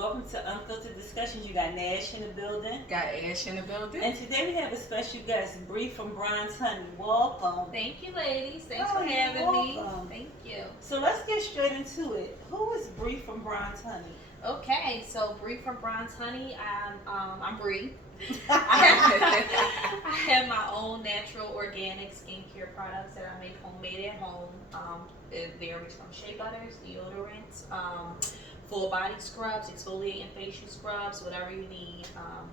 welcome to Unfiltered Discussions. You got Nash in the building. Got Ash in the building. And today we have a special guest, Bree from Bronze Honey. Welcome. Thank you, ladies. Thanks for having me. Thank you. So let's get straight into it. Who is Bree from Bronze Honey? Okay, so Bree from Bronze Honey. I'm Bree. I have my own natural organic skincare products that I make homemade at home. It varies from shea butters, deodorants, full body scrubs, exfoliating facial scrubs, whatever you need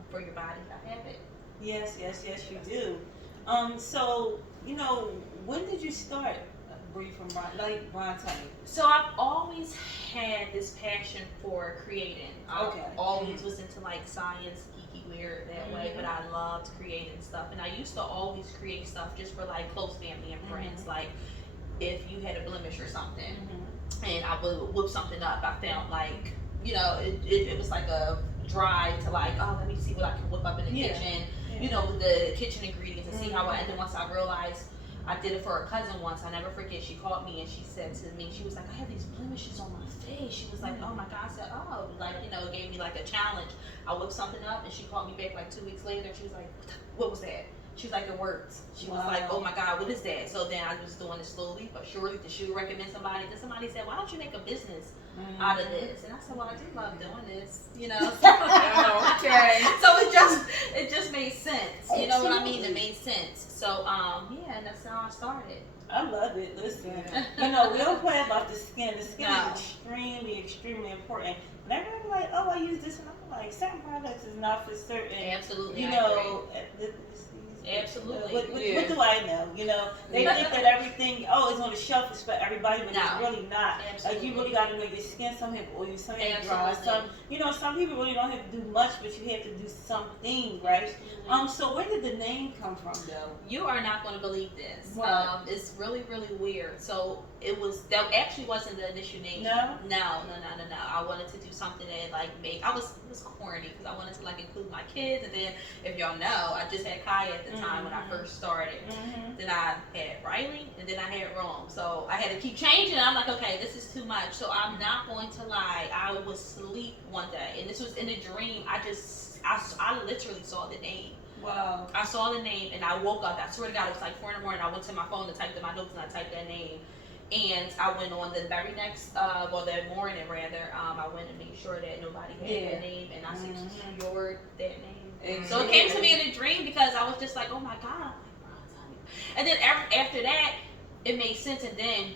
for your body. I have it. Yes, you do. So, when did you start Bree from Bronze Honey? So I've always had this passion for creating. Okay. Always was into like science, geeky, weird that way, but I loved creating stuff. And I used to always create stuff just for like close family and friends. Like if you had a blemish or something, and I would whip something up, I found like, it was like a drive to like, oh, let me see what I can whip up in the kitchen, with the kitchen ingredients and see how I, and then once I realized I did it for a cousin once. I never forget. She called me and she said to me, she was like, I have these blemishes on my face. She was like, oh my God. I said, oh, it gave me like a challenge. I whipped something up and she called me back like 2 weeks later. She was like, what was that? She was like, it worked. She was like, oh my God, what is that? So then I was doing it slowly but surely. Did she recommend somebody? Then somebody said, why don't you make a business out of this? And I said, well, I do love doing this, Okay. So it just made sense. You know what I mean? It made sense. So and that's how I started. I love it. Listen, we don't play about the skin. The skin No. is extremely important. And everyone's like, oh, I use this, and I'm like, certain products is not for certain. Absolutely, Absolutely. What do I know? They think that everything, is on the shelf is for everybody, but it's really not. Absolutely. Like, you really got to know your skin. Some have oily, some have dry. Absolutely. Some people really don't have to do much, but you have to do something, right? So where did the name come from, though? You are not going to believe this. What? It's really, really weird. So that actually wasn't the initial name. No. I wanted to do something that like it was corny because I wanted to like include my kids, and then if y'all know, I just had Kai at the time when I first started. Then I had Riley, and then I had Rome. So I had to keep changing. I'm like, okay, this is too much. So I'm not going to lie. I was asleep one day, and this was in a dream. I literally saw the name. Wow. I saw the name and I woke up. I swear to God, it was like 4 in the morning. I went to my phone to type in my notes and I typed that name. And I went on the very next, that morning rather, I went and made sure that nobody had that name, and I secured that name. So it came to me in a dream because I was just like, oh my God. And then after that, it made sense. And then,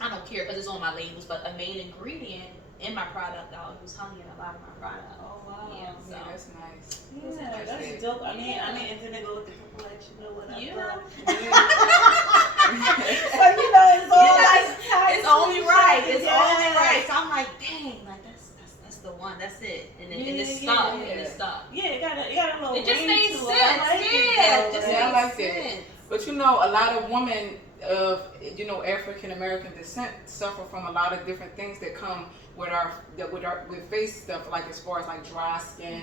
I don't care because it's on my labels, but a main ingredient in my product, I'll use honey in a lot of my products. Oh, wow. Yeah, so. That's nice. Yeah, that's dope. I mean, and then they go with the complexion or whatever. It's only right. It's only right. So I'm like, dang, like that's the one. That's it. And it's stuck. And it's stuck. Yeah, it got a little. It just made sense. I like that. But a lot of women of African American descent suffer from a lot of different things that come with with face stuff, like as far as like dry skin.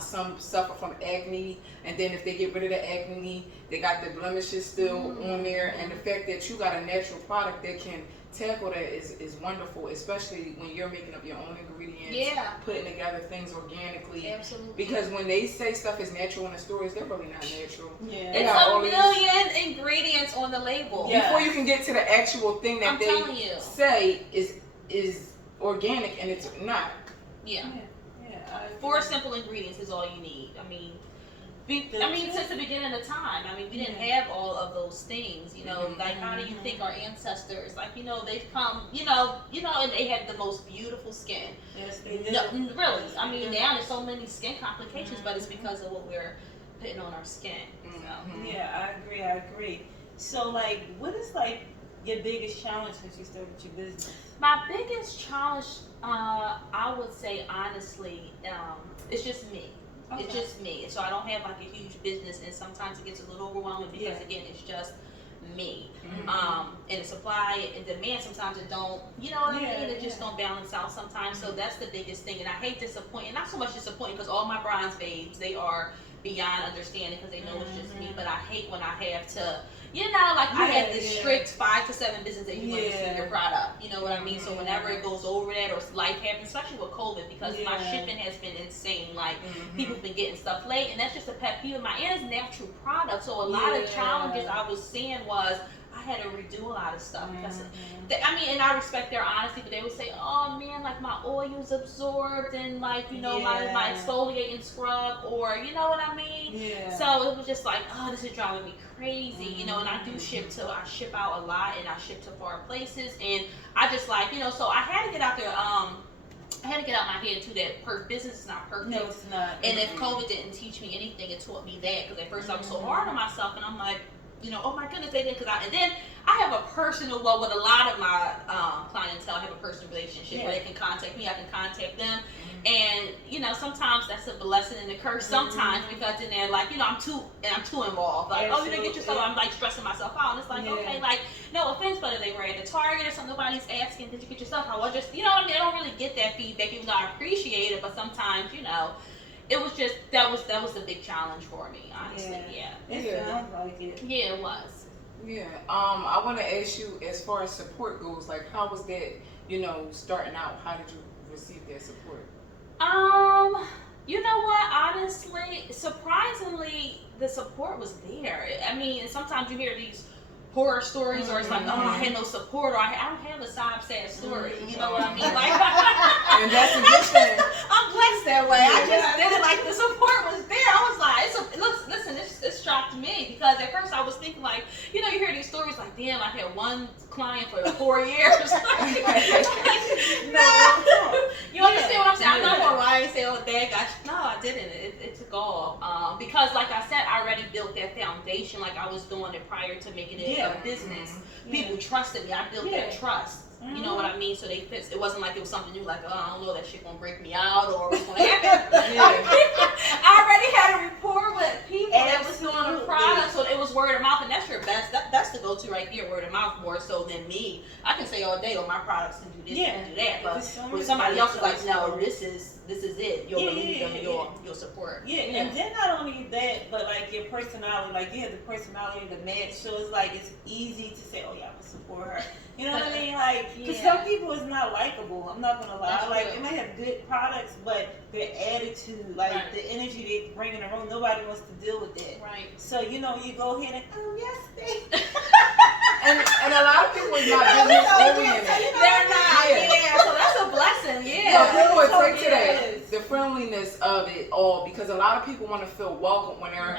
Some suffer from acne, and then if they get rid of the acne, they got the blemishes still on there. And the fact that you got a natural product that can tackle that is wonderful, especially when you're making up your own ingredients, putting together things organically. Absolutely. Because when they say stuff is natural in the stores, they're really not natural. Yeah. It's a million ingredients on the label. Before you can get to the actual thing that they say is organic, and it's not. Yeah. 4 simple ingredients is all you need. I mean, since the beginning of time, we didn't have all of those things, like how do you think our ancestors, they've come, and they had the most beautiful skin. Yes, they did. No, really. Now there's so many skin complications, but it's because of what we're putting on our skin. So. Yeah, I agree. So, what is, your biggest challenge since you started your business? My biggest challenge, I would say honestly, it's just me. Okay. It's just me. So I don't have a huge business, and sometimes it gets a little overwhelming because again, it's just me. And the supply and demand sometimes it don't, it just don't balance out sometimes. So that's the biggest thing, and I hate disappointing. Not so much disappointing because all my bronze babes, they are beyond understanding because they know it's just me. But I hate when I have to, like I have this strict 5 to 7 business that you want to see your product. You know what I mean? So whenever it goes over that or life happens, especially with COVID, because my shipping has been insane. Like people have been getting stuff late, and that's just a pet peeve of mine. And it's natural product, so a lot of challenges I was seeing was I had to redo a lot of stuff because and I respect their honesty, but they would say, "Oh man, like my oil's absorbed and like my exfoliating scrub," or you know what I mean. So it was just like, oh, this is driving me crazy, and I do I ship out a lot and I ship to far places, and I just like so I had to get out there. I had to get out my head too that business is not perfect. No, it's not. And if COVID didn't teach me anything, it taught me that, because at first I was so hard on myself, and I'm like, oh my goodness, they didn't. And then I have a personal, with a lot of my clientele, I have a personal relationship where they can contact me, I can contact them. And, sometimes that's a blessing and a curse sometimes, because then they're like, I'm too involved. Like, oh, you didn't get yourself, I'm like stressing myself out. And it's like, okay, like, no offense, but if they were at the Target or something, nobody's asking, did you get yourself out? Well, just, you know what I mean? I don't really get that feedback, even though I appreciate it, but sometimes, it was just, that was a big challenge for me, honestly. It sounds like it. Yeah, it was. Yeah. I want to ask you, as far as support goes, like, how was that, starting out? How did you receive that support? You know what? Honestly, surprisingly, the support was there. I mean, sometimes you hear these horror stories, or it's like, oh, I had no support, or I don't have a sad story. You know what I mean? Like, and that's a good thing. I'm blessed that way. I just did it like the support was there. I was like, listen, it shocked me, because at first I was thinking like, you hear these stories like, damn, I had one client for 4 years. You understand what I'm saying? I'm not gonna lie and say, oh, dad got you. No, I didn't. It took off. Because like I said, I already built that foundation. Like I was doing it prior to making it a business. People trusted me. I built that trust. You know what I mean? So it wasn't like it was something new, like, oh, I don't know, that shit gonna break me out or what's gonna happen. I already had a rapport with people that was doing a product, so it was word of mouth, and that's your best. That's the go-to right there, word of mouth, more so than me. I can say all day, oh, my products can do this and do that, but when somebody else is like, no, this is it. You'll believe them, you'll support. And then not only that, but like your personality, like you have the personality to match, so it's like it's easy to say, oh yeah, I'm gonna support her. You know what I mean? Like, because some people is not likable. I'm not gonna lie. That's like, true. they might have good products, but their attitude, like the energy they bring in the room, nobody wants to deal with that. Right. So you go ahead and yes, they. and a lot of people is not business oriented. They're not. So that's a blessing. So people would take to that, the friendliness of it all, because a lot of people want to feel welcome when they're,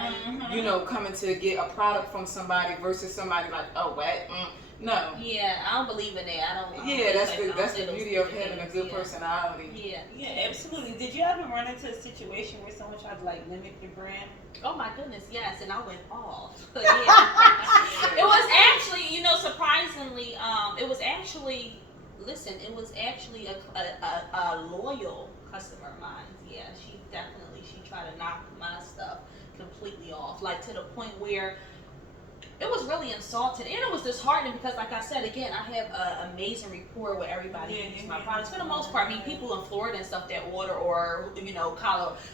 coming to get a product from somebody versus somebody like, oh, what? No. Yeah, I don't believe in that. I don't that's the beauty of having a good personality. Yeah, absolutely. Did you ever run into a situation where someone tried to like limit your brand? Oh my goodness, yes, and I went off. It was actually, surprisingly, it was actually a loyal customer of mine. Yeah, she tried to knock my stuff completely off, like to the point where it was really insulting, and it was disheartening, because like I said, again, I have an amazing rapport with everybody who uses my products for the most part. I mean, people in Florida and stuff that order, or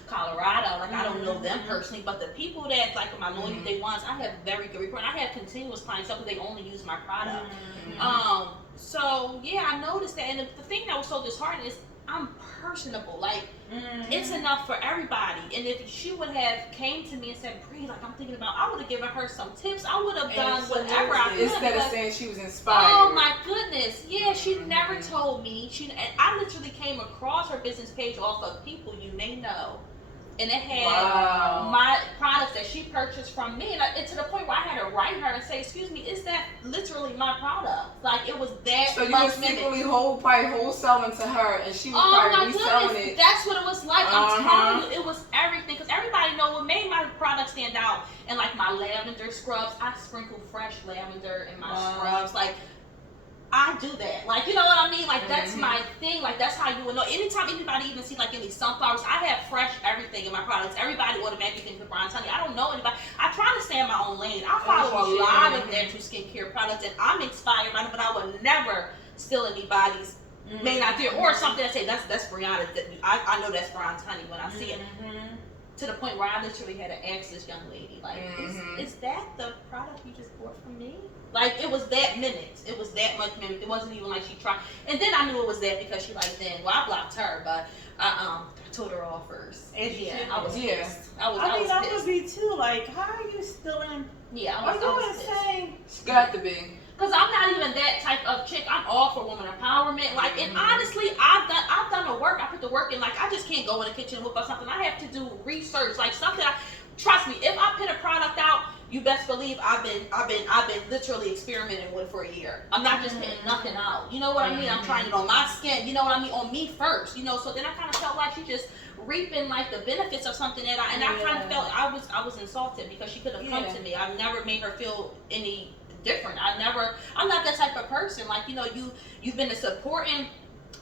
Colorado, like I don't know them personally, but the people that like my loyal day ones, I have very good rapport, and I have continuous clients because they only use my product. So yeah, I noticed that, and the thing that was so disheartening is I'm personable. Like it's enough for everybody. And if she would have came to me and said, Bree, like I'm thinking about, I would have given her some tips. I would have done whatever I could. Instead of saying she was inspired. Oh my goodness. Yeah, she never told me. And I literally came across her business page off of people you may know. And it had my products that she purchased from me, and to the point where I had to write her and say, "Excuse me, is that literally my product?" Like it was that. So you were secretly wholesaling to her, and she was probably reselling it. That's what it was like. I'm telling you, it was everything, because everybody know what made my product stand out. And like my lavender scrubs, I sprinkle fresh lavender in my scrubs, like. I do that. Like, you know what I mean? Like, that's my thing. Like, that's how you would know. Anytime anybody even see, like, any sunflowers, I have fresh everything in my products. Everybody automatically thinks of Brian Tunney. I don't know anybody. I try to stay in my own lane. I follow a lot of natural skincare products, and I'm inspired by them, but I would never steal anybody's main idea or something that say, that's Brianna. I know that's Brian Tunney when I see it. to the point where I literally had to ask this young lady, like, is that the product you just bought from me? Like, it was that minute. It was that much minute. It wasn't even like she tried. And then I knew it was that because she like, then, well, I blocked her, but I told her off first. And yeah, I was pissed. I was I pissed. would be too. Like, how are you still in? Yeah, I was insane. It's got to be. Cause I'm not even that type of chick. I'm all for woman empowerment. Like, and honestly, I've done the work. I put the work in. Like, I just can't go in the kitchen and whip up something. I have to do research. Like, something. Trust me, if I put a product out, you best believe I've been literally experimenting with it for a year. I'm not just putting nothing out. You know what I mean? I'm trying it on my skin. You know what I mean? On me first. You know. So then I kind of felt like she just reaping like the benefits of something that I kind of felt I was insulted because she could have come to me. I've never made her feel any different. I'm not that type of person. Like, you know, you've been a supporting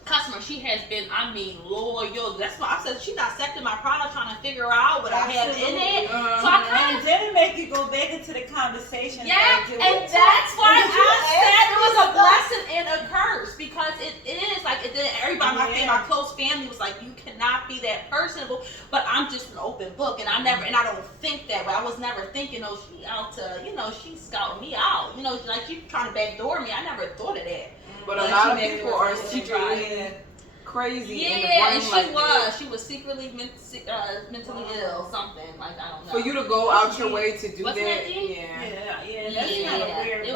customer. She has been, I mean, loyal. That's why I said she dissected my product trying to figure out what I have in it. So I kind of didn't make you go back into the conversation. Yeah, and that's why I said it was a blessing and a curse because it is like it did. Everybody, my close family was like, you cannot be that personable. But I'm just an open book, and I don't think that way. I was never thinking, oh, she out to, you know, she's scouting me out. You know, like she trying to backdoor me. I never thought of that. But a lot of people are secretly crazy in the brain and she was secretly mentally ill, something like I don't know. For you to go out your way to do that, that's kind of weird.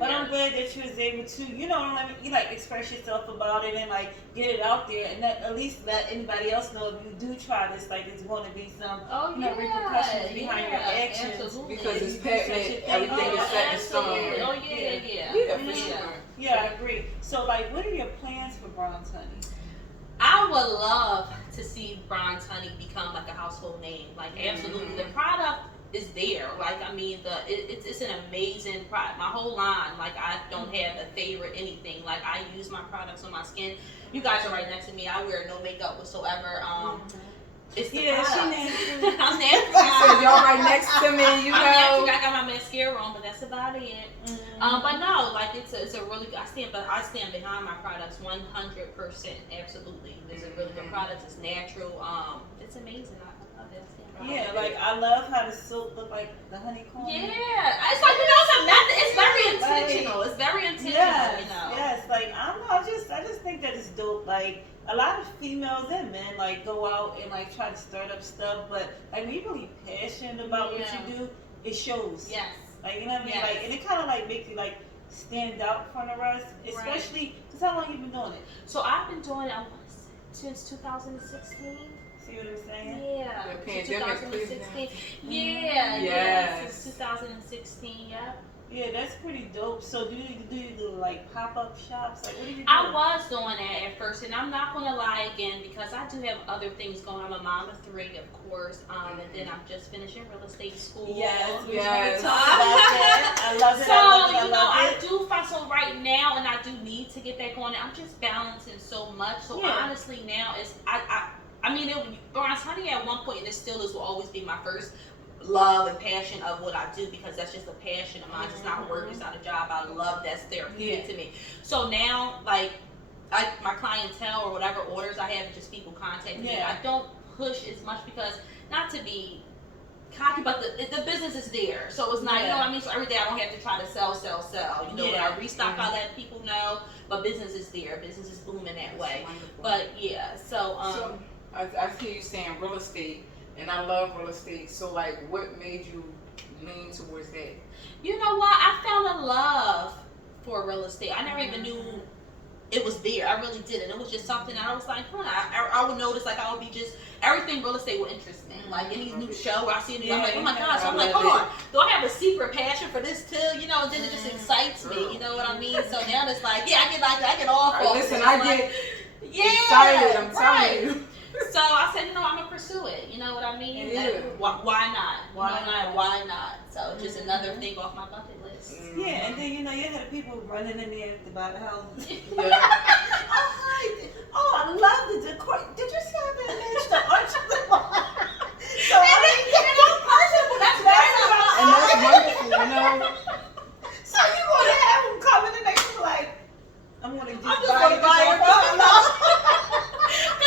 But I'm glad that you was able to, you know, you like express yourself about it and like get it out there, and at least let anybody else know if you do try this, like it's going to be some repercussions behind your actions. Absolutely. Because it's patent, everything is set in stone. Oh yeah. Yeah, for sure. Yeah, I agree. So, like, what are your plans for Bronze Honey? I would love to see Bronze Honey become like a household name. Like, absolutely, the product is there. Like, I mean, it's an amazing product. My whole line, like, I don't have a favorite anything. Like, I use my products on my skin. You guys are right next to me. I wear no makeup whatsoever. It's the product. I'm natural. So y'all right next to me, you know. I'm natural. I got my mascara on, but that's about it. But no, like it's a really good. I stand behind my products 100%. Absolutely, it's a really good product. It's natural. It's amazing. I love it. Yeah, like I love how the silk look like the honeycomb. Yeah, it's like, you know, it's a method. It's very intentional. It's very intentional. Yes, you know. Yes, like I don't know. I just think that it's dope. Like a lot of females and men like go out and like try to start up stuff, but like when you're really passionate about what you do, it shows. Yes. Like, you know what I mean? Like, and it kind of like makes you like stand out from the rest, especially because how long you been doing it? So I've been doing it since 2016. See what I'm saying? Yeah. The pandemic, 2016. Yeah. Since 2016. Yeah. Yeah, that's pretty dope. So do you do like pop-up shops? Like, what do you do? I was doing that at first, and I'm not gonna lie again because I do have other things going. I'm a mom of 3, of course, and then I'm just finishing real estate school. Yes. Talk about that. I love it. So I do find right now, and I do need to get back on it. I'm just balancing so much. So honestly, now it's I mean, Bronze Honey at one point, and it still will always be my first love and passion of what I do because that's just a passion of mine. It's not work, it's not a job. I love that's therapeutic to me. So now, like, my clientele or whatever orders I have, just people contact me. I don't push as much because not to be cocky, but the business is there. So it's not, you know what I mean? So every day I don't have to try to sell. You know, when I restock, I let people know, but business is there. Business is booming that way. But yeah, so I hear you saying real estate. And I love real estate. So, like, what made you lean towards that? You know what? I found a love for real estate. I never even knew it was there. I really didn't. It was just something that I was like, I would notice, like, I would be just, everything real estate would interest me. Like, any new show where I see it, I'm like, oh my gosh. So I'm like, hold on. Do I have a secret passion for this too? You know, and then it just excites me. You know what I mean? So now it's like, I get all focused. Listen, I get excited. I'm telling you. So I said, you know, I'm gonna pursue it. You know what I mean? Why not? Why not? So just another thing off my bucket list. Yeah, and then you had people running in there to buy the houses. I love the decor. Did you see how they matched the arch of the wall? So personable. That's and that's wonderful, you know. So you gonna have them coming and they be like, I'm gonna buy it.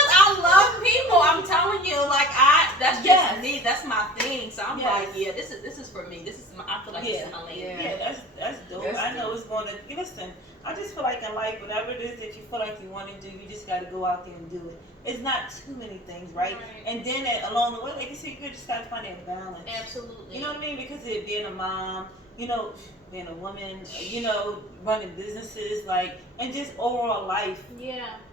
I love people. I'm telling you, like that's just me. me. That's my thing. So I'm like, yeah, this is for me. This is my. I feel like this is my lane. Yeah, that's dope. I know it's going to listen. I just feel like in life, whatever it is that you feel like you want to do, you just got to go out there and do it. It's not too many things, right? And then along the way, like you said, you just got to find that balance. Absolutely. You know what I mean? Because being a mom, being a woman, running businesses, and just overall life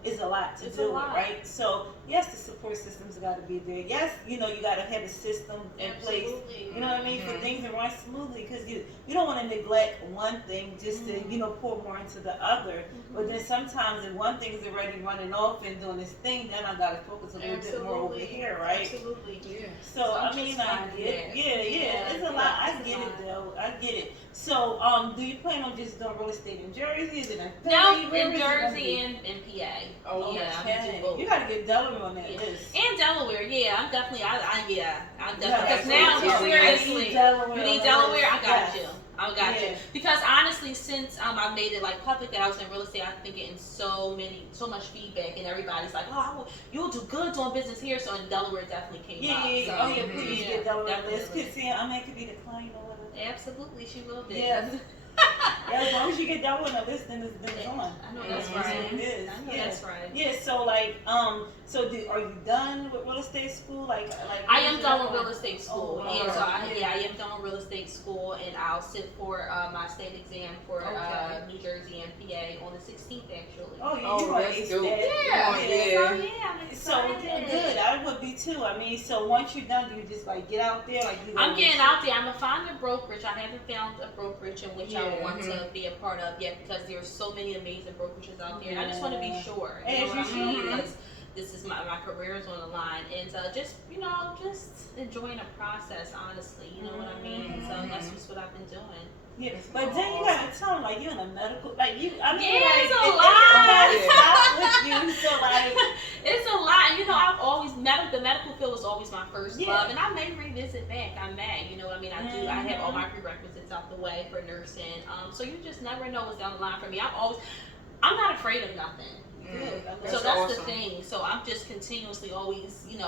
is a lot to do with, right? So, yes, the support system's got to be there. Yes, you got to have a system in place, you know what I mean, for things to run smoothly, because you don't want to neglect one thing just to, pour more into the other. But then sometimes if one thing's already running off and doing this thing, then I got to focus a little bit more over here, right? Absolutely. Yeah. So I mean, I get it. Yeah. It's a lot. I get it, though. I get it. So, do you plan on just doing real estate in Jersey? Is it in Philly? No, in Jersey and PA. Oh, yeah. You got to get Delaware on that list. And Delaware, yeah. I'm definitely, I'm definitely, because now, seriously, you need Delaware, I got you. I got you. Because honestly, since I made it public that I was in real estate, I've been getting so much feedback, and everybody's like, oh, you'll do good doing business here. So in Delaware definitely came up. So, please get Delaware list. I could be the client or whatever. Absolutely, she will be. Yes. As long as you get that one on the list, then it's on. I know that's right. It is. I know that's right. Yeah. So are you done with real estate school? I am done with real estate school. I am done with real estate school, and I'll sit for my state exam for New Jersey and PA on the 16th actually. That's dope. So good. I would be too. I mean, so once you're done, do you just get out there? I'm getting out there. I'm gonna find a brokerage. I haven't found a brokerage in which I want to be a part of yet, because there's so many amazing brokerages out there, and I just want to be sure. You know what I mean? Because this is my career is on the line, and just enjoying the process. Honestly, you know what I mean. And so that's just what I've been doing. Yeah, but then you gotta tell them you're in a medical, it's a lot. It's a lot. And I've always the medical field was always my first love, and I may revisit back. I may, you know what I mean. I do. I have all my prerequisites out the way for nursing. So you just never know what's down the line for me. I'm not afraid of nothing. So that's awesome. The thing. So I'm just continuously always, and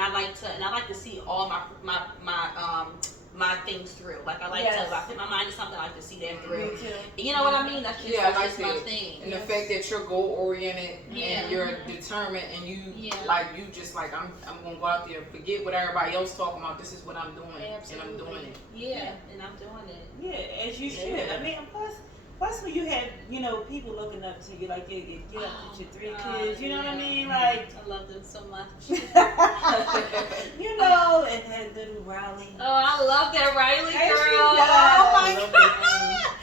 I like to see all my things through. I like to, if I put my mind to something, I like to see that through. You know what I mean? That's just, my thing. And the fact that you're goal oriented and you're determined, and you I'm gonna go out there, forget what everybody else talking about. This is what I'm doing, and I'm doing it. And I'm doing it. Yeah, as you should. I mean, plus when you have, people looking up to you, you have your 3 kids, you know what I mean? I love them so much. And that little Riley. Oh, I love that Riley girl. Oh my God.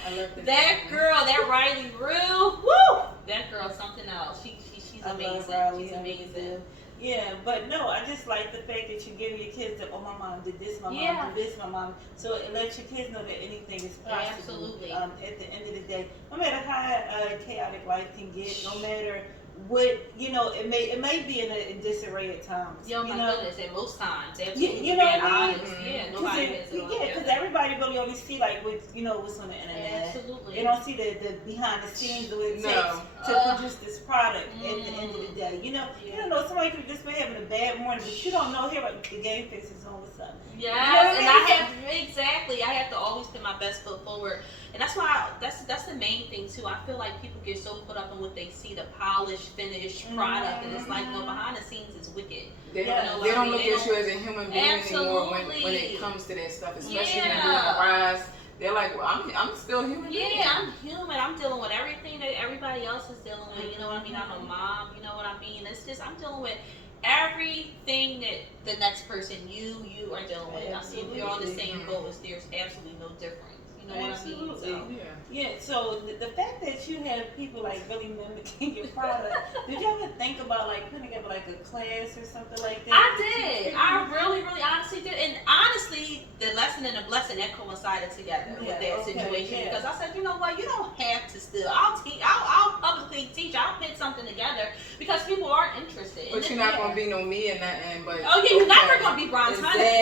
I love that girl, that Riley Rue. Woo! That girl's something else. She's amazing. She's amazing. Yeah, but no, I just like the fact that you give your kids that, my mom did this, my mom did this, my mom. So it lets your kids know that anything is possible. Absolutely. At the end of the day, no matter how chaotic life can get, no matter what, it may be in a disarray at times. My goodness, and most times, absolutely. You know what I mean? Honest. Yeah, nobody has it all together. Because everybody really only see what's on the internet. Absolutely. They don't see the behind the scenes of what it takes to produce this product at the end of the day. You don't know, somebody could just be having a bad morning, but you don't know here the game face is on with something. Yes, I have to always put my best foot forward. And that's why that's the main thing too. I feel like people get so caught up in what they see, the polished, finished product, and it's behind the scenes is wicked. They don't look at you as a human being anymore when it comes to that stuff, especially when you're on the rise. They're like, well, I'm still human. I'm human. I'm dealing with everything that everybody else is dealing with. You know what I mean? I'm a mom. You know what I mean? It's just I'm dealing with everything that the next person you are dealing with. I mean, we're on the same boat. There's absolutely no difference. You know what I mean? So, so the fact that you have people really mimicking your product, did you ever think about putting together a class or something like that? I did. I really, really honestly did. And honestly, the lesson and the blessing that coincided together with that situation. Because I said, you know what, you don't have to still. I'll teach. I'll publicly teach. I'll put something together because people are interested. But you're not gonna be no me in that end. But you're never gonna be Bronze Honey.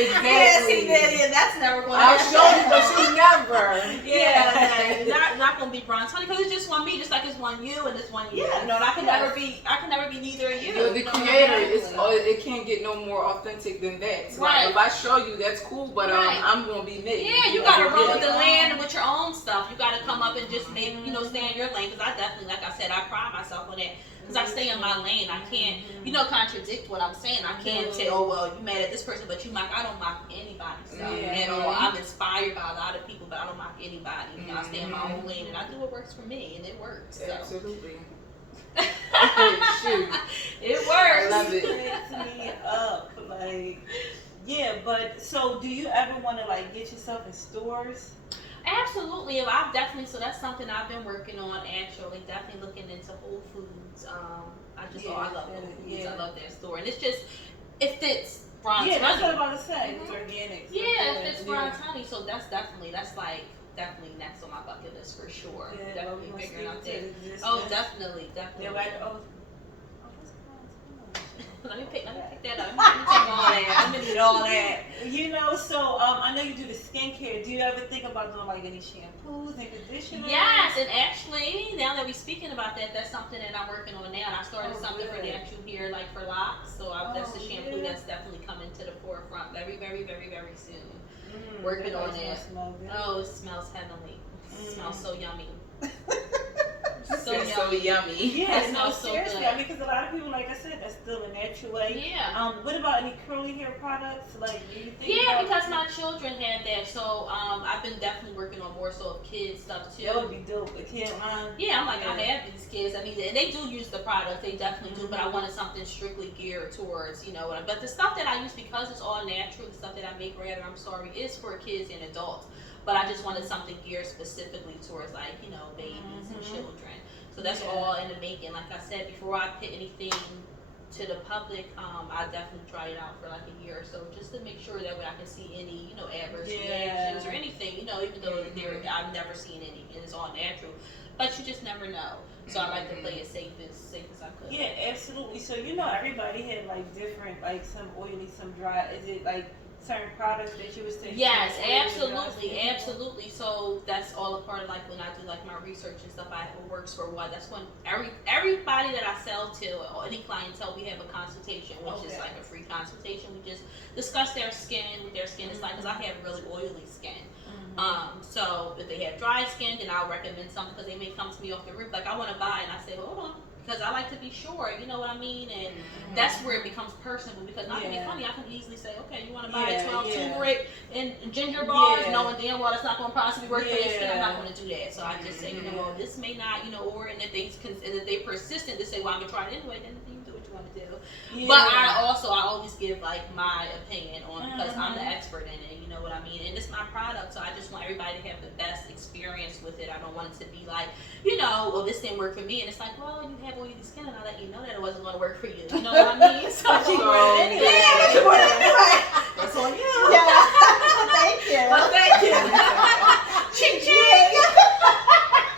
Exactly. Yes, he did. Yeah, that's never gonna happen. told you, but you never. Not gonna be bronze honey because it's just one me, just like it's one you and it's one you. Yes. You know, and I can never be neither of you. You're the creator. It can't get no more authentic than that. So Right. If I show you, that's cool, but I'm gonna be me. Yeah, you gotta run with the land and with your own stuff. You gotta come up and just make, stay in your lane. Because I definitely, like I said, I pride myself on that. Because I stay in my lane. I can't, contradict what I'm saying. I can't say, oh, well, you mad at this person, but you mock. I don't mock anybody's stuff. And I'm inspired by a lot of people, but I don't mock anybody. I stay in my own lane, and I do what works for me, and it works. So. Absolutely. Shoot. It works. I love it. It cracks me up. But so do you ever want to get yourself in stores? Absolutely. I've definitely, so that's something I've been working on actually, definitely looking into Whole Foods. I love Whole Foods. I love their store. And it fits bronze honey. Yeah, that's what I'm about to say. It's organic. Yeah, it fits bronze honey. So that's definitely next on my bucket list for sure. Yeah, definitely figuring out that. Definitely. Oh, definitely. Yeah, Let me pick that up. Let me take all that. I'm gonna need all that. So I know you do the skincare. Do you ever think about doing any shampoos and conditioners? Yes, and actually, now that we're speaking about that, that's something that I'm working on now. And I started something for the actual hair, for locks. So that's the shampoo that's definitely coming to the forefront very, very, very, very soon. Working on that. Oh, it smells heavenly. It smells so yummy. So yummy. Yeah, no, seriously. So because a lot of people, like I said, that's still a natural way. Yeah. What about any curly hair products? Do you think? Yeah, because my children had that, so I've been definitely working on more so of kids stuff too. That would be dope. A kid line. Yeah, I have these kids. I mean, and they do use the product. They definitely do, but I wanted something strictly geared towards, But the stuff that I use, because it's all natural, the stuff that I make, is for kids and adults. But I just wanted something geared specifically towards babies and children. So that's all in the making. Like I said, before I put anything to the public, I definitely try it out for a year or so, just to make sure that I can see any, adverse reactions or anything, even though I've never seen any, and it's all natural. But you just never know. So I like to play it safe as I could. Yeah, absolutely. So everybody had different, some oily, some dry. Is it certain products that you was taking? Yes, absolutely. So that's all a part of when I do my research and stuff. Who works for what? That's when everybody that I sell to or any clientele, we have a consultation, which is a free consultation. We just discuss their skin, what their skin is because I have really oily skin. So if they have dry skin, then I'll recommend something because they may come to me off the rip I want to buy, and I say, hold on. Because I like to be sure, you know what I mean? And that's where it becomes personal. Because not to be funny, I can easily say, okay, you want to buy 12 turmeric and ginger bars, knowing damn well it's not going to possibly work for your skin. I'm not going to do that. So I just say, this may not, and if they persistent to say, well, I'm going to try it anyway, then you do what you want to do. But I always give my opinion on because I'm the expert in it. You know what I mean? And it's my product, so I just want everybody to have the best experience with it. I don't want it to be well, this didn't work for me, and it's well, you have oily skin, and I let you know that it wasn't going to work for you. You know what I mean? So you wore it anyway. Yeah, you wore it anyway. That's on you. Yeah. Thank you. Well, thank you. Ching ching.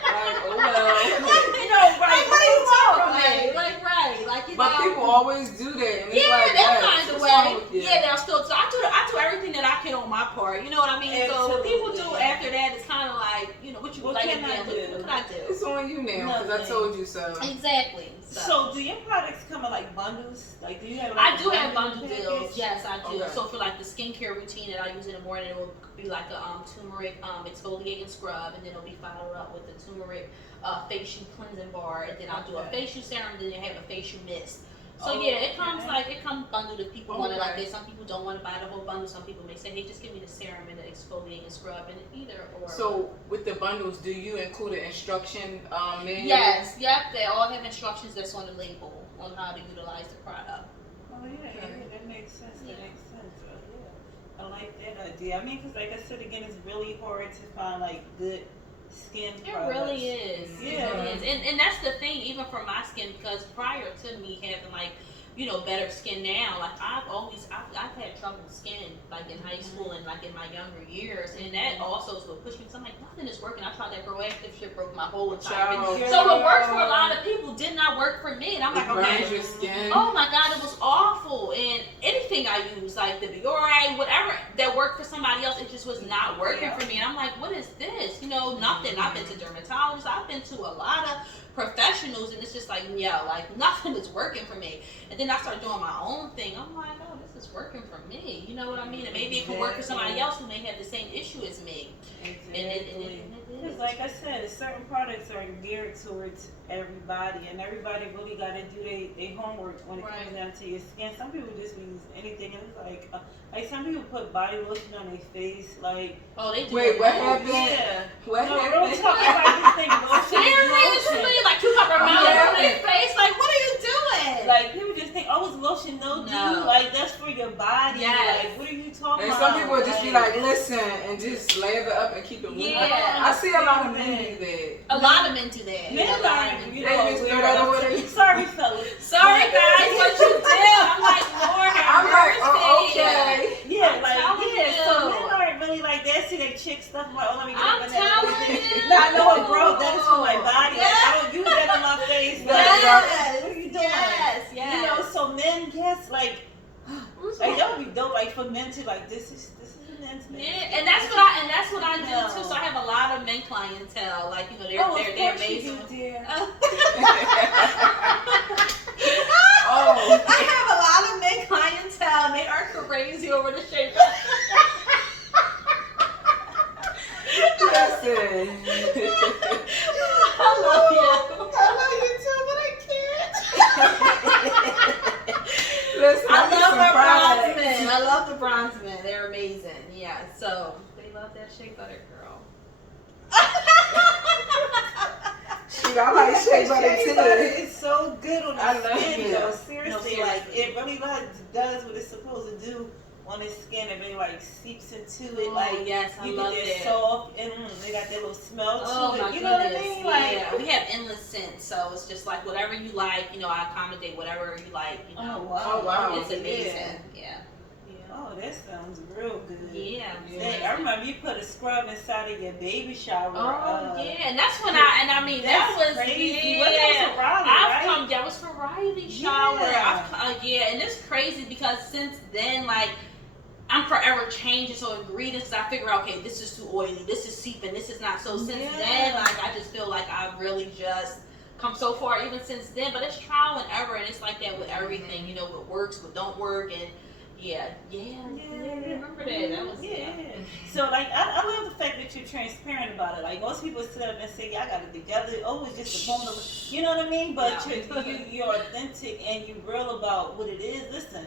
Oh well. But people always do that. And that kind of way. Yeah, they'll still. So I do everything that I can on my part. You know what I mean? Absolutely. So what people do after that, it's kind of what can I do? What can I do? It's on you now because I told you so. Exactly. So do your products come in bundles? Do you have? I do have bundle deals. Yes, I do. Okay. So for the skincare routine that I use in the morning, it will be a turmeric exfoliating scrub, and then it'll be followed up with the turmeric facial cleansing bar, and then I'll do a facial serum, and then I have a facial mist. So it comes bundled if people want it like this. Some people don't want to buy the whole bundle. Some people may say, hey, just give me the serum and the exfoliating scrub, and either or. So with the bundles, do you include an instruction manual? Yes, they all have instructions that's on the label on how to utilize the product. Oh yeah, that makes sense. That makes sense. I like that idea. I mean, because I said again, it's really hard to find good skin products. It really is. Yeah. It is. And that's the thing, even for my skin, because prior to me having better skin now, I've had trouble with skin in high school and in my younger years, and that also is what pushed me. So I'm nothing is working. I tried that proactive shit, broke my whole entire thing. So what worked for a lot of people did not work for me, and I'm okay. Your skin. Oh my God, it was awful. And anything I use, the Biore, whatever that worked for somebody else, it just was not working for me. And I'm like, what is this? You know, nothing. I've been to dermatologists. I've been to a lot of professionals, and it's just like, yeah, like nothing is working for me. And then I started doing my own thing. I'm like, oh, this is working for me. You know what I mean? And maybe it can work for somebody else who may have the same issue as me. Exactly. Because like I said, certain products are geared towards everybody, and everybody really got to do their homework when it comes down to your skin. Some people just use anything, and it's like some people put body lotion on their face, like. Oh, they do. Wait, what happened? Yeah. What happened? Real talk, everybody just think lotion is lotion. Seriously? Like cucumber melon on their face? Like, what are you doing? Like, people just think, oh, it's lotion, no. Like, that's for your body. Yes. Like, what are you talking and about? some people just be like, listen, and just lather up and keep it moving. Yeah. I see a lot of men do that. A lot of men do that. Men are, you know, sorry, fellas. Sorry, guys, what you did. I'm like, Lord, I'm like, oh, okay. Yeah, I'm like, telling so you. men aren't really like that. See, they chick stuff. I'm like, oh, let me get I'm up in that. telling you. Now, I know it, bro. That is for my body. Like, I don't use that on my face. Yes. What are you doing? Yes. You know, so men, yes, like that would be dope. Like for men to like, this is a men's man. Yeah, and that's what I do too. So I have a lot of men clientele. Like, you know, they're amazing. Dear. Oh, I have a lot of men clientele, and they are crazy over the shape. Listen. I love you. I love you too, but I can't. Listen, I love the bronze men. I love the bronze men. They're amazing. Yeah, so they love that shea butter, girl. Shoot, I like shea butter too. It's so good on the skin, though. Seriously, No, like it really does what it's supposed to do on the skin. It really like seeps into it. Oh, like yes, I love get that. soft and they got that little smell Oh to my it. You goodness. know what I mean? Like, Yeah, we have endless scents, so it's just like whatever you like. You know, I accommodate whatever you like. You know, oh wow, it's amazing. Yeah. Oh, that sounds real good. Yeah. I remember you put a scrub inside of your baby shower. Oh yeah, and that's when that was crazy. Yeah. That was Riley, right? That was for Riley shower. Yeah. And it's crazy because since then, like, I'm forever changing so ingredients. I figure out, okay, this is too oily, this is seeping, this is not. So since then, like, I just feel like I've really just come so far even since then. But it's trial and error, and it's like that with everything. You know, what works, what don't work, and yeah. Remember that? That was So like, I love the fact that you're transparent about it. Like most people sit up and say, "Yeah, I got it together." Oh, it's just a formula. You know what I mean? But you're authentic and you're real about what it is. Listen,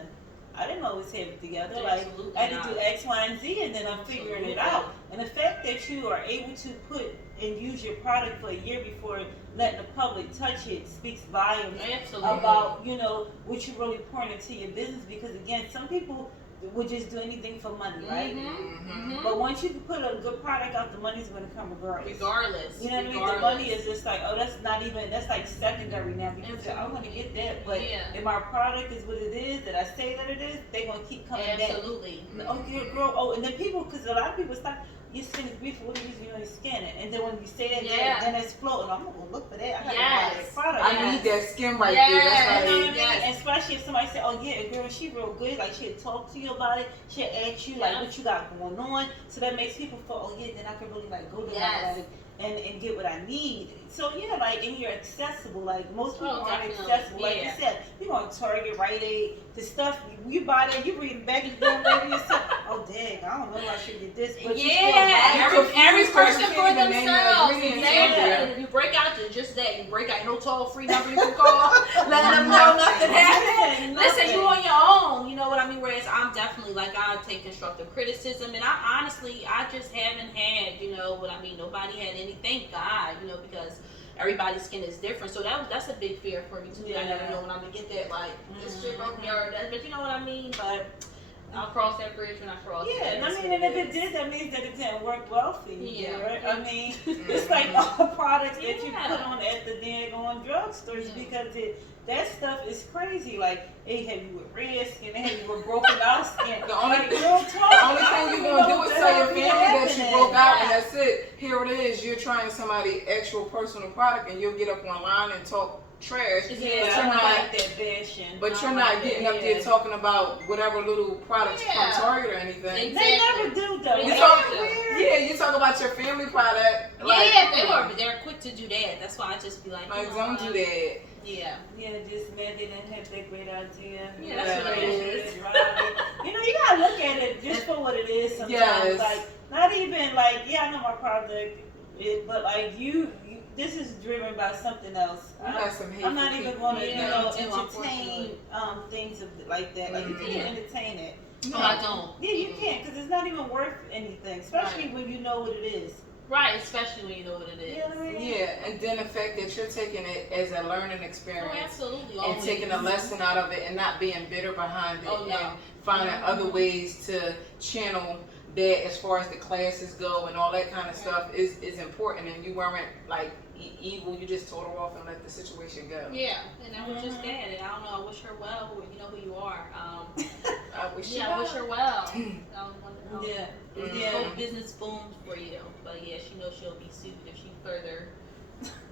I didn't always have it together. Like I had to do X, Y, and Z, and then I'm figuring it out. And the fact that you are able to put and use your product for a year before letting the public touch it speaks volumes about, you know, what you really pouring into your business. Because again, some people would just do anything for money, right? But once you put a good product out, the money's going to come regardless. You know what I mean? The money is just like, oh, that's like secondary now because I want to get that. But if my product is what it is, that I say that it is, they're going to keep coming back. Absolutely. Oh, you're a girl. Oh, and then people, because a lot of people stop. Your skin is beautiful. What are you using on your skin? And then when you say it, then it's floating. I'm gonna go look for that. I gotta buy that product. I need that skin right there. That's you know what I mean? Especially if somebody say, "Oh yeah, girl, she real good." Like she'll talk to you about it. She'll ask you like what you got going on. So that makes people feel, "Oh yeah, then I can really like go to my and get what I need." So yeah, like, and you're accessible. Like most people aren't accessible. Like you said, you go on Target, Rite Aid, the stuff you buy that, you read back and forth later yourself. Oh dang, I don't know if I should get this. But every person for themselves. Exactly. You break out to just that. You break out no toll-free number you can call. Let them know nothing happened. Listen, you on your own. You know what I mean? Whereas I'm definitely like, I take constructive criticism, and I just haven't had, you know what I mean? Nobody had any. Thank God, you know, because everybody's skin is different. So that's a big fear for me too. I never know when I'm gonna get that, like, this shit broke me or that, but you know what I mean? But I'll cross that bridge when I cross it. Yeah, I mean, and if it did, that means that it didn't work well for you. Right? I mean, it's like all products that you put on at the daggone drugstores because that stuff is crazy. Like, they have you with red skin, they have you with broken out skin. The only thing you're gonna do is tell your family that you broke out, and that's it. Here it is. You're trying somebody's actual personal product, and you'll get up online and talk trash. Yeah, But I you're don't not. like that bashing. But you're not getting up there talking about whatever little products from Target or anything. They never do though. You talk, you talk about your family product. They're quick to do that. That's why I just be like, don't do that. Yeah, just man, they didn't have that great idea. Yeah, that's what it is. You know, you gotta look at it just for what it is sometimes. Yes. Like, not even like, I know my product, but like this is driven by something else. I'm not even going to, entertain things like that. Like, you can't entertain it. No, I don't. Yeah, you can't, because it's not even worth anything, especially when you know what it is. Right, especially when you know what it is. You know what I mean? Yeah, and then the fact that you're taking it as a learning experience. Oh, absolutely. And taking a lesson out of it and not being bitter behind it. Oh, no. And finding other ways to channel that as far as the classes go and all that kind of stuff is important. And you weren't like evil, you just told her off and let the situation go. Yeah, and I was just that. And I don't know, I wish her well. You know who you are. I wish I wish her well. Yeah. Hope business booms for you. But yeah, she knows she'll be sued if she further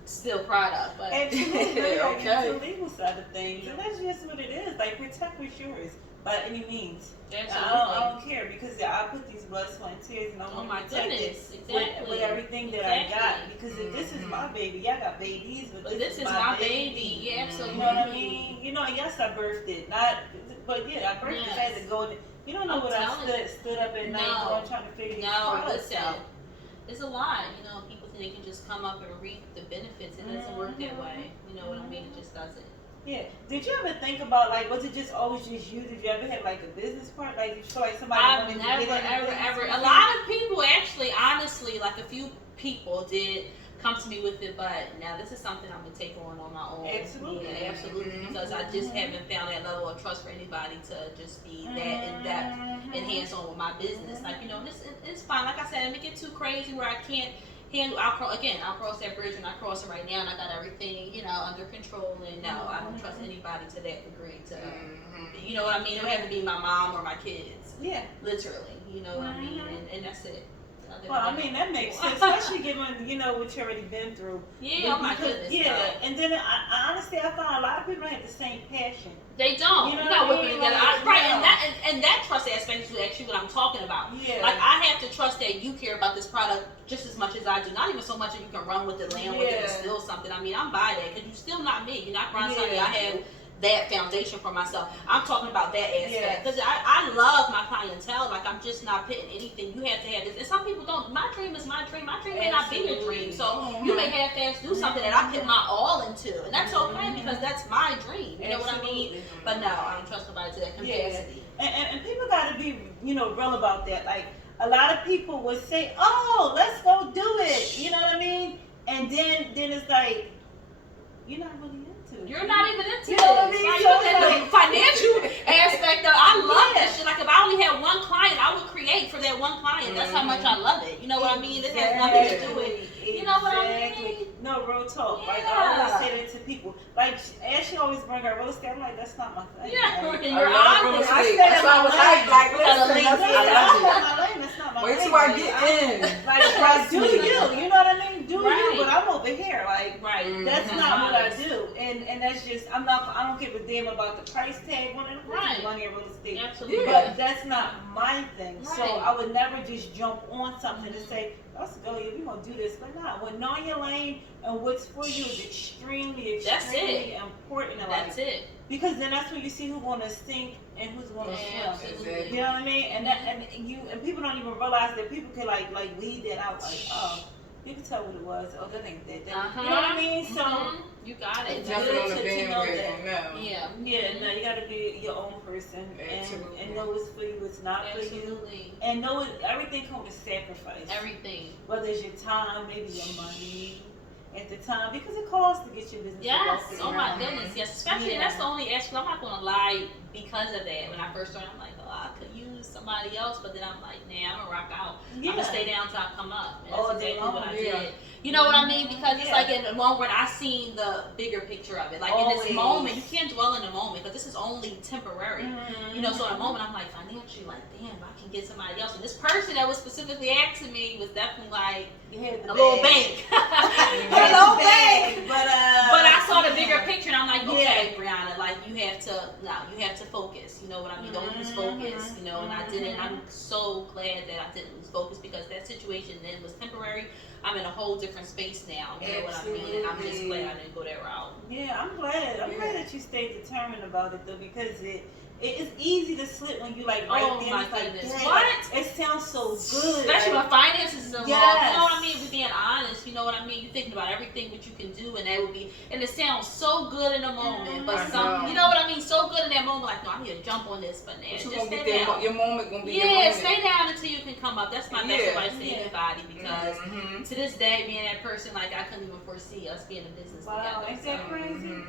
steal product. But absolutely, like it's the legal side of things, and that's just what it is. Like, protect what's yours by any means. I don't care, because I put these blood, sweat, and tears, and I want to protect it with everything that I got. Because if this is my baby, I got babies, but this is my baby. Yeah, absolutely. You know what I mean? You know, yes, I birthed it, I birthed it as a golden. You don't know what I stood up at night going trying to figure these products out. It's a lot. You know, people think they can just come up and reap the benefits. It doesn't work that way. You know what I mean? It just doesn't. Yeah. Did you ever think about, like, was it just always just you? Did you ever have like a business part? Like, did you feel like somebody wanted to get in ever. A lot of people actually, honestly, like a few people did come to me with it, but now this is something I'm gonna take on my own. Absolutely. Yeah, absolutely. Because I just haven't found that level of trust for anybody to just be that in depth and hands on with my business. Like, you know, it's fine. Like I said, I didn't get too crazy where I can't handle. I'll cross that bridge, and I cross it right now, and I got everything, you know, under control. And no, I don't trust anybody to that degree. You know what I mean? It don't have to be my mom or my kids. Yeah. Literally. You know what I mean? And that's it. Well, I mean, that makes sense, especially given, you know, what you already been through. Yeah, oh my goodness. Yeah, and then I honestly, I find a lot of people don't have the same passion. They don't. You know not what I working mean? together. Right, and that trust aspect is actually what I'm talking about. Yeah. Like, I have to trust that you care about this product just as much as I do. Not even so much that you can run with it, land with it, and steal something. I mean, I'm by that, because you're still not me. You're not Brian Sunny. I have that foundation for myself. I'm talking about that aspect, because I love my clientele. Like, I'm just not pitting anything. You have to have this, and some people don't. My dream is my dream. My dream may not be your dream, so you may half-ass do something that I put my all into, and that's okay, because that's my dream. You know what I mean? But no, I don't trust nobody to that capacity. And people got to be, you know, real about that. Like, a lot of people would say, "Oh, let's go do it." You know what I mean? And then it's like, you're not really into it. You're not even into it. You know what I mean? Right? So You look at the financial aspect of it. I love that shit. Like, if I only had one client, I would create for that one client. That's how much I love it. You know what I mean? It has nothing to do with, you know what I mean? No, real talk. Like, I always say that to people. Like, as she always bring her real estate, I'm like, that's not my thing. Yeah, like, you're honest. That's why I was like, listen, that's not my wait thing. till I get in. Like, do you know what I mean? Do you, but I'm over here. Like, that's not what I do. And that's just, I don't give a damn about the price tag. One of the money in real estate. Absolutely. But that's not my thing. So I would never just jump on something and say, let's go, we're going to do this. But not. When knowing your lane and what's for you is extremely important in life. That's it. Because then that's when you see who's going to sink and who's going to swim. You know what I mean? And people don't even realize that people can like weed that out. Like, oh, you can tell what it was. Oh, that ain't that. You know what I mean? So you got it. It's good to know that. Yeah. No, you got to be your own person and know what's for you, what's not for you, and know everything comes with sacrifice. Everything. Whether it's your time, maybe your money. At the time, because it costs to get your business. Yes, oh my goodness, yes. Especially, that's the only aspect. I'm not going to lie. because of that. When I first started, I'm like, oh, I could use somebody else, but then I'm like, nah, I'm gonna rock out. I'm gonna stay down till I come up. And that's exactly what I did. You know what I mean? Because it's like in the moment when I seen the bigger picture of it. Like in this moment, you can't dwell in the moment because this is only temporary. You know, so in the moment I'm like financially like, damn, I can get somebody else. And this person that was specifically asking me was definitely like a little bank. A little bank. But I saw the bigger picture and I'm like, okay, Brianna, like you have to focus. You know what I mean? Don't lose focus. You know, and I didn't. I'm so glad that I didn't lose focus because that situation then was temporary. I'm in a whole different space now. You know what I mean? And I'm just glad I didn't go that route. Yeah, I'm glad. I'm glad that you stayed determined about it though, because it is easy to slip when you like right there. My like, goodness. What? It sounds so good. Especially when finances is involved. Yes. You know what I mean? We're being honest. You know what I mean? You're thinking about everything that you can do, and that would be, and it sounds so good in the moment. But you know what I mean? So good in that moment. Like, no, I need to jump on this, but now just stay down. Your moment gonna be your moment. Yeah, stay down until you can come up. That's my best advice to anybody because to this day, being that person, like I couldn't even foresee us being in business together. Ain't that crazy?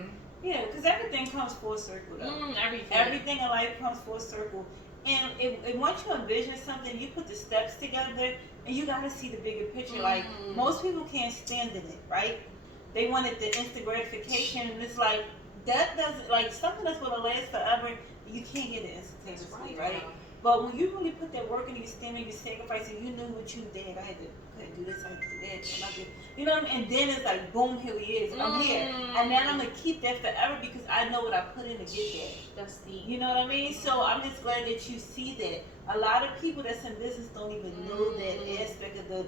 Yeah, because everything comes full circle though. Everything in life comes full circle. And once you envision something, you put the steps together and you gotta see the bigger picture. Like most people can't stand in it, right? They wanted the instant gratification and it's like that doesn't like something that's gonna last forever, you can't get it instantaneously, right? But when you really put that work in, you stand and you sacrifice and you knew what you did, I had to do this, I had to do that, and I did, you know what I mean? And then it's like, boom, here he is, I'm here. And then I'm going to keep that forever because I know what I put in to get there. That's deep. You know what I mean? So I'm just glad that you see that. A lot of people that's in business don't even know that aspect of the,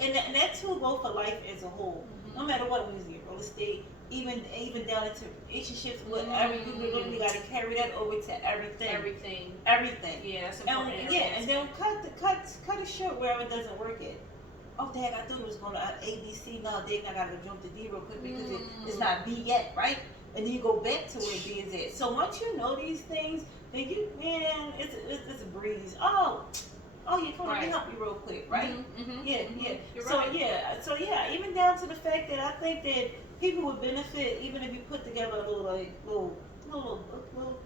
and that too go for life as a whole. No matter what music, real estate, even down into relationships, whatever, you literally got to carry that over to everything. Everything. Yeah, that's important. And then cut it short wherever it doesn't work at. Oh, dang, I thought it was going to A, B, C. No, dang, I got to jump to D real quick because it's not B yet, right? And then you go back to where B is at. So once you know these things, then it's a breeze. Oh, yeah, come on, let me help you real quick, right? Yeah. So even down to the fact that I think that people would benefit even if you put together a little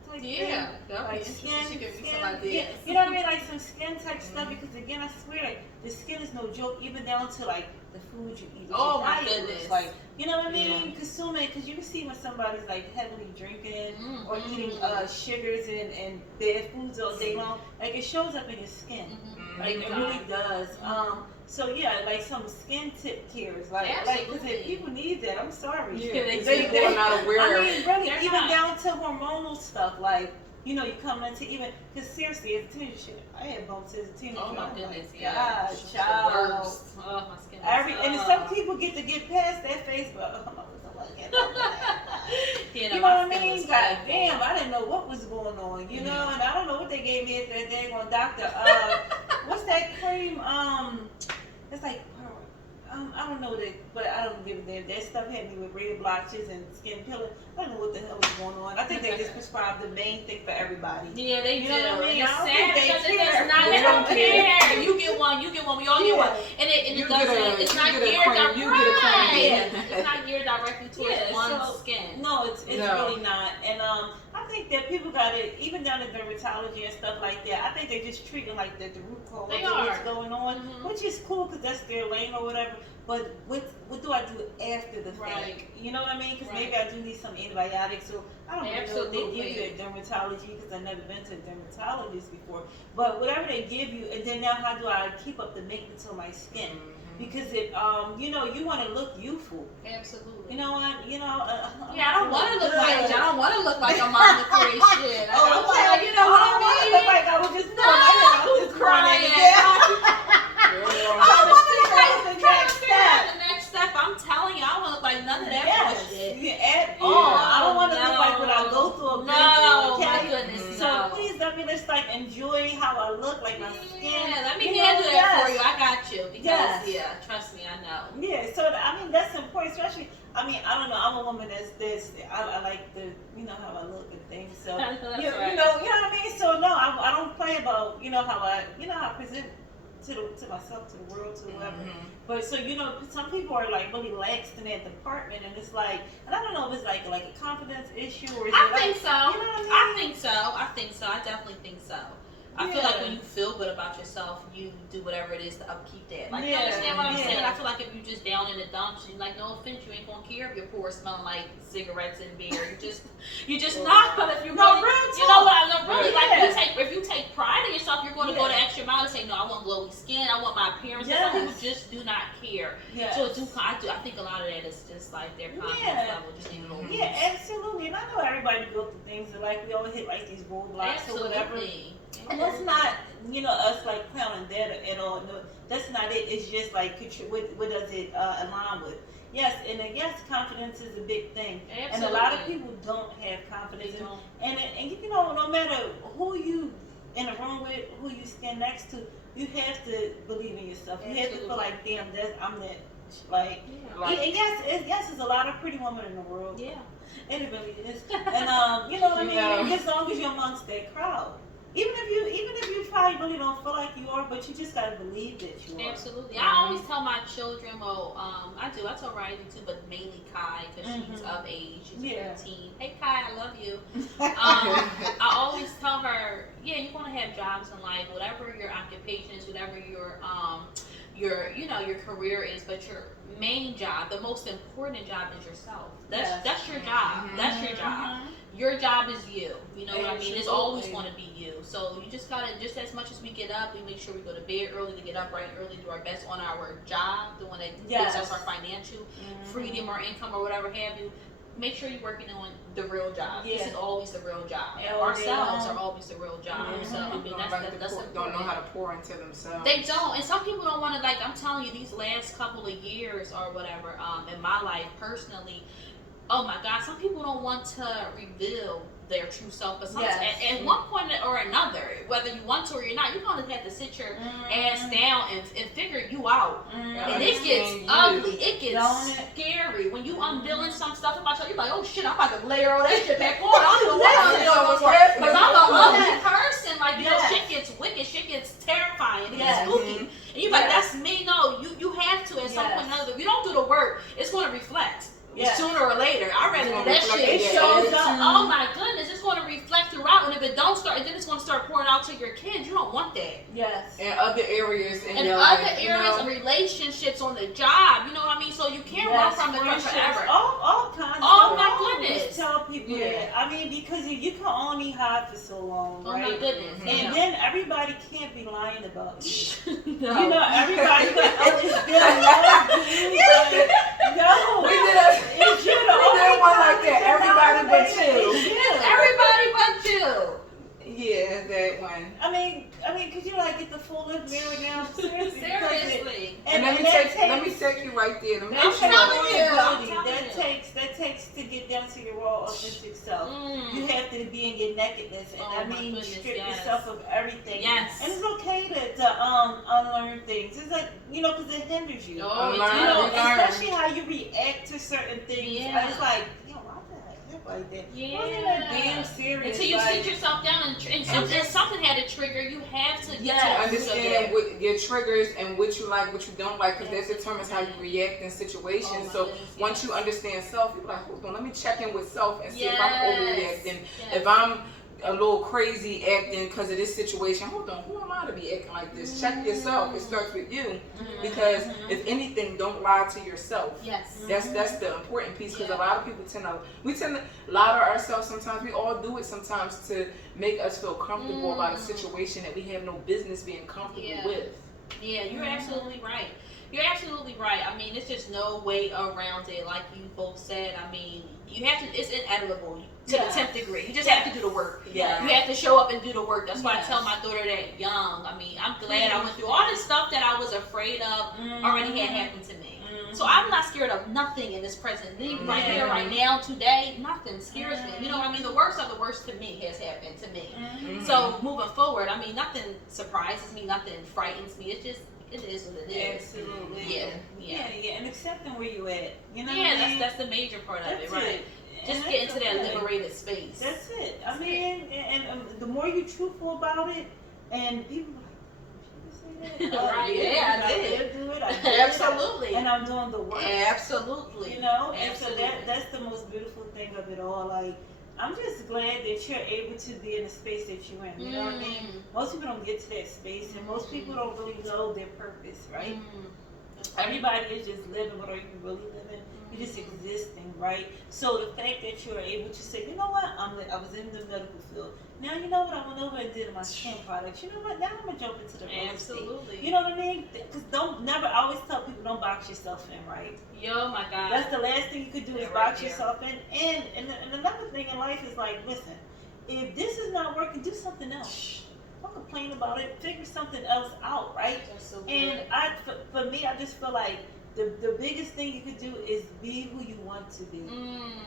type thing. Like skin, you know what I mean? Like some skin type stuff because again, I swear, like the skin is no joke. Even down to like the food you eat. Oh my goodness! Like you know what I mean? Consuming because you can see when somebody's like heavily drinking or eating sugars and bad foods all day long. Like it shows up in your skin. Like it really does. So yeah, like some skin tip cares, like because if people need that, I'm sorry. Yeah, they're not aware. I mean, really, even down to hormonal stuff, like you know, you come into even because seriously, as a teenager, I had bumps as a teenager. Oh my goodness, God, child. Oh my skin. And some people get past that phase, but you know what I mean? God damn, I didn't know what was going on, you know, and I don't know what they gave me at that daggone doctor. What's that cream? It's like, I don't know that, but I don't give a damn. That stuff had me with red blotches and skin peeling. I don't know what the hell was going on. I think they just prescribed the main thing for everybody. Yeah, they do. You know what I mean? It's sad because they don't care. You get one. We all get one. And it doesn't. It's not geared directly. It's not geared directly towards one's skin. No, it's really not. And I think that people got it, even down to dermatology and stuff like that. I think they just treating like the root cause of what's going on, which is cool because that's their lane or whatever. But what do I do after the fact? You know what I mean? Because maybe I do need some antibiotics. So I don't know what they give you at dermatology because I've never been to a dermatologist before. But whatever they give you, and then now how do I keep up the maintenance on my skin? Because it, you know, you want to look youthful. Absolutely. You know what? I don't want to look like. I don't want to look like a mama crazy shit. You know what I mean? Look like I was just crying. The next step, I'm telling you, I don't want to look like none of that bullshit. At all. I don't want to look like what I go through. My goodness. So please let me just like enjoy how I look, like my skin. Yeah, let me handle that for you. I got you. Because trust me, I know. Yeah, so I mean that's important, especially. I mean, I don't know. I'm a woman that's I like the how I look and things. So you know what I mean. So no, I don't play about how I present to myself, to the world, to whoever. But so some people are like really lax in that department, and it's like, and I don't know if it's like a confidence issue or is I it think like, so. You know what I mean? I think so. I definitely think so. I feel like when you feel good about yourself, you do whatever it is to upkeep that. Like, you understand what I'm saying? I feel like if you just down in the dumps, you like, no offense, you ain't gonna care if your pores smelling like cigarettes and beer. You just not. But if you really, you know what I really like, if you take pride in yourself, you're going to go the extra mile and say, no, I want glowy skin, I want my appearance. Some people just do not care. So I think a lot of that is just like their confidence level just ain't low. Yeah, absolutely. And I know everybody go through things that like we all hit like these roadblocks or whatever. And that's not, us like clowning that at all. No, that's not it. It's just like, what does it align with? Yes, and yes, confidence is a big thing. Absolutely. And a lot of people don't have confidence. And no matter who you in a room with, who you stand next to, you have to believe in yourself. You have to feel like, damn, I'm that. Like, and yes, there's a lot of pretty women in the world. Yeah, it really is. And you know what I mean. As long as you're amongst that crowd. Even if you probably really don't feel like you are, but you just gotta believe that you are. Absolutely. I always tell my children, I tell Riley too, but mainly Kai, because she's of age, she's 15. Hey Kai, I love you. I always tell her, you're gonna have jobs in life, whatever your occupation is, whatever your career is, but your main job, the most important job is yourself. That's your job. That's your job. Your job is you. You know what I mean? It's always going to be you. So you just gotta, just as much as we get up, we make sure we go to bed early, to get up right early, do our best on our job, the one that gives us our financial freedom or income or whatever have you. Make sure you're working on the real job. This is always the real job. Ourselves are always the real job. So I mean, that's don't know how to pour into themselves. They don't, and some people don't want to. Like I'm telling you, these last couple of years or whatever, in my life personally, oh my God, some people don't want to reveal their true self, but sometimes at one point or another, whether you want to or you're not, you're gonna have to sit your ass down and figure you out. And it gets ugly, it gets scary when you unveiling some stuff about yourself. You're like, oh shit, I'm about to layer all that shit back on. I don't know what I'm doing because I'm an ugly person. Like shit gets wicked, shit gets terrifying, it gets spooky, and you're like, that's me. No, you have to at some point or another. If you don't do the work, it's gonna reflect. Sooner or later, I rather do that shit. It shows up. Oh my goodness, it's going to reflect throughout, and if it don't start, then it's going to start pouring out to your kids. You don't want that. Yes. And other areas in your life, other areas of relationships on the job. You know what I mean? So you can't run from it forever. All kinds. Oh my goodness. Just tell people that. I mean, because you can only hide for so long, right? Oh my goodness. And then everybody can't be lying about you. No. Everybody's like, oh, it's good. No. We did one like that. Everybody but you. Everybody but you. Yeah, that one. I mean, could you like get the full lift mirror down? Seriously. And let me take you right there. I'm telling you. That takes to get down to your raw, authentic self. You have to be in your nakedness, and strip yourself of everything. Yes. And it's okay to unlearn things. It's like because it hinders you. Especially how you react to certain things. Yeah. It's like, like that. Wasn't that damn serious? Until you sit yourself down and something had to trigger, you have to understand what your triggers and what you like, what you don't like, because that determines how you react in situations. So once you understand self, you're like, hold on, let me check in with self and see if I'm overreacting. If I'm a little crazy acting because of this situation, hold on, who am I to be acting like this? Check yourself. It starts with you, because if anything, don't lie to yourself. That's the important piece, because a lot of people tend to lie to ourselves sometimes. We all do it sometimes to make us feel comfortable about a situation that we have no business being comfortable with. Yeah, you're absolutely right. You're absolutely right. I mean, it's just no way around it. Like you both said, I mean, you have to, it's inevitable to the 10th degree. You just have to do the work. You have to show up and do the work. That's why I tell my daughter that young. I mean, I'm glad I went through all this stuff that I was afraid of already had happened to me. So I'm not scared of nothing in this present thing right here, right now, today. Nothing scares me. You know what I mean? The worst of the worst to me has happened to me. So moving forward, I mean, nothing surprises me. Nothing frightens me. It's just, it is what it is. Absolutely. Yeah, and accepting where you at. You know that's the major part of it, right? Just get into that liberated space. That's it. I mean, and the more you're truthful about it, and people are like, say that? Right, yeah, I did. did do it. I did Absolutely. it. And I'm doing the work. Absolutely. You know? And Absolutely. so that's the most beautiful thing of it all. Like, I'm just glad that you're able to be in the space that you're in. You know what I mean? Most people don't get to that space, and most people don't really know their purpose, right? Everybody is just living, but are you really living? You're just existing, right? So the fact that you're able to say, you know what, I was in the medical field. Now you know what, I went over and did my skin products. You know what, now I'm gonna jump into the real estate. Absolutely. You know what I mean? Because I always tell people, don't box yourself in, right? Yo, my God. That's the last thing you could do is box yourself in. And another thing in life is like, listen, if this is not working, do something else. Don't complain about it. Figure something else out, right? So and for me, I just feel like the biggest thing you could do is be who you want to be.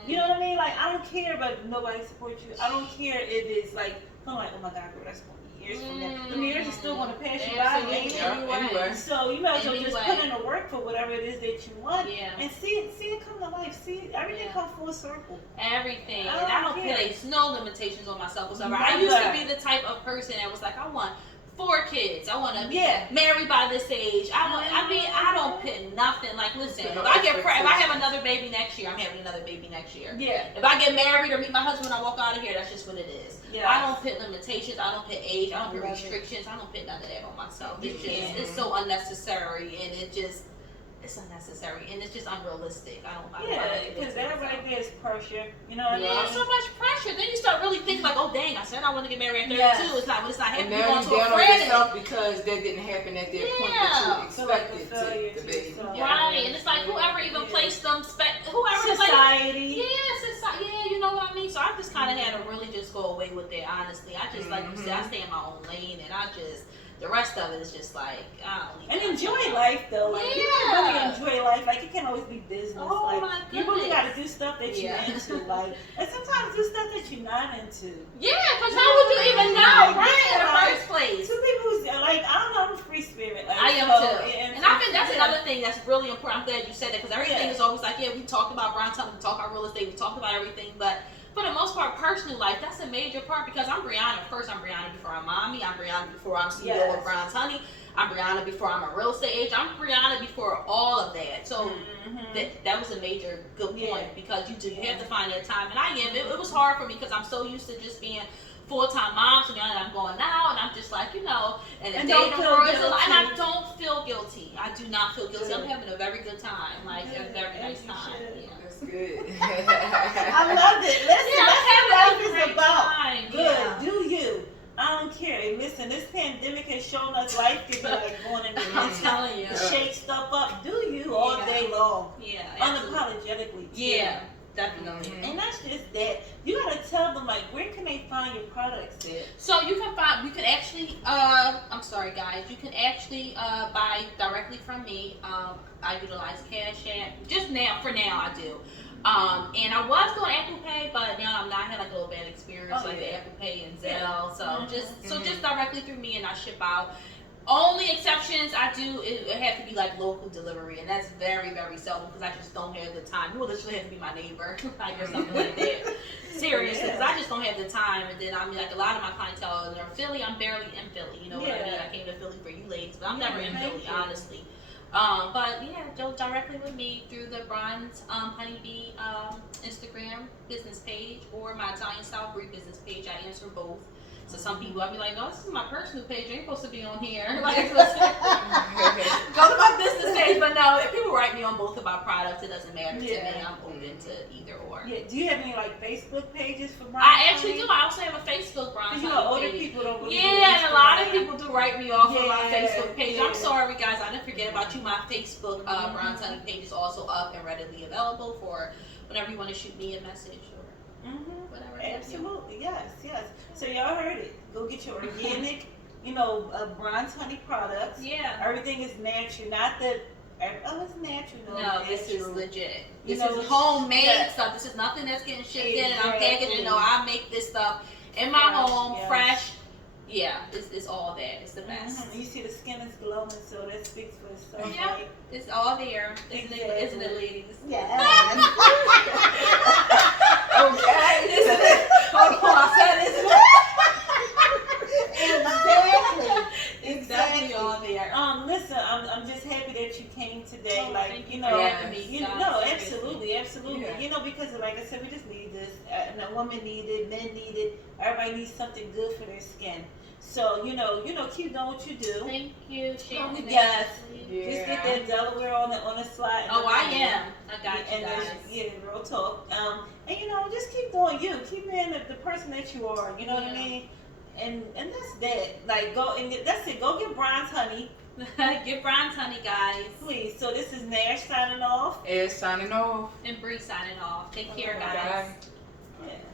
You know what I mean? Like, I don't care about nobody supports you. I don't care if it's like, I'm like, oh my God, girl, that's going to be years from now. The years are still going to pass you by anyway. So you might as well just put in the work for whatever it is that you want, and see it come to life. See everything come full circle. Everything. And I don't place no limitations on myself whatsoever. I used to be the type of person that was like, I want 4 kids. I want to be married by this age. I don't put nothing. Like, listen, if I have another baby next year, I'm having another baby next year. Yeah. If I get married or meet my husband when I walk out of here, that's just what it is. Yeah. I don't put limitations. I don't put age. I don't put restrictions. I don't put none of that on myself. It's so unnecessary, and it's unnecessary, and it's just unrealistic. I don't because that right there is pressure. You know what I mean? So much pressure. Then you start really thinking like, oh dang, I said I want to get married at 32. It's not when it's not happening. And now you're down on yourself because that didn't happen at that point that you expected to be. Right, and it's like whoever even placed them, society. Yeah, you know what I mean? So I just kind of had to really just go away with that, honestly. I just, like you said, I stay in my own lane, and the rest of it is just like, I don't and enjoy life though. Like, you can really enjoy life. Like, it can't always be business. Oh, like, my goodness. You really got to do stuff that you're into. Like, and sometimes do stuff that you're not into. Yeah, because how would you even know, right? In the first place. Two people who's like, I don't know, I'm a free spirit. Like, I am too. And I think that's another thing that's really important. I'm glad you said that, because everything is always like, we talk about Brown Tunnel, we talk about real estate, we talk about everything, but for the most part, personal life, that's a major part, because I'm Brianna. First, I'm Brianna before I'm mommy. I'm Brianna before I'm CEO of Brown's Honey. I'm Brianna before I'm a real estate agent. I'm Brianna before all of that. So that was a major good point, because you have to find that time. And I am. It was hard for me because I'm so used to just being full-time mom, so now I'm going out, and I'm just like, and dating world is a lot, and I don't feel guilty. I do not feel guilty. I'm having a very good time, like a very nice time. That's good. I love it. Listen, that's what life is about. Time. Good. Do you? I don't care. Hey, listen, this pandemic has shown us life can be like going in the I'm telling you. shake stuff up. Do you all day long? Yeah. Unapologetically. Yeah. Definitely. And that's just that. You gotta tell them, like, where can they find your products at? So you can actually, I'm sorry guys, you can actually buy directly from me. I utilize CashApp. Just now, for now I do. And I was doing Apple Pay, but now I'm not. I had like a little bad experience the Apple Pay and Zelle. So just directly through me, and I ship out. Only exceptions I do, it have to be like local delivery, and that's very, very seldom, because I just don't have the time. You will literally have to be my neighbor, like, or something like that. Seriously, because I just don't have the time. And then, I mean, like, a lot of my clientele are Philly. I'm barely in Philly, you know what I mean? I came to Philly for you ladies, but I'm never in Philly, honestly. But yeah, go directly with me through the Bronze Honeybee Instagram business page, or my Italian Style Brie business page. I answer both. So some people, I'll be like, no, this is my personal page. You ain't supposed to be on here. Like, go to my business page. But no, if people write me on both of my products, it doesn't matter to me. I'm open to either or. Yeah. Do you have any like Facebook pages for Brown? I actually do. I also have a Facebook Brown. You know, older people don't really and a lot of people do write me off of my Facebook page. I'm sorry, guys. I didn't forget about you. My Facebook Brown Honey page is also up and readily available for whenever you want to shoot me a message or whatever. Absolutely, yes. So y'all heard it. Go get your organic, Bronze Honey products. Yeah. Everything is natural, not that. Oh, it's natural. No, this is legit. This is homemade stuff. This is nothing that's getting shipped in and I'm packaging. No, I make this stuff in my home, fresh. Yeah, it's all that. It's the best. You see the skin is glowing, so that speaks for itself. Yeah, it's all there. Isn't it, ladies? Yeah. Okay. Isn't it? Hold on, I said, isn't it? Exactly all there. You guys, know, seriously. absolutely. Yeah. You know, because like I said, we just need this. And a woman need it, men need it. Everybody needs something good for their skin. So keep doing what you do. Thank you, Shannon. Yes. Yeah. Just get that Delaware on the slide. Oh, I am. I got you And guys. yeah, real talk. And just keep doing you. Keep being the person that you are. You know what I mean? And that's that. Like that's it. Go get Brian's honey. Get Brian's honey, guys. Please. So this is Nash signing off. Ed signing off. And Bree signing off. Take care, Bye. guys.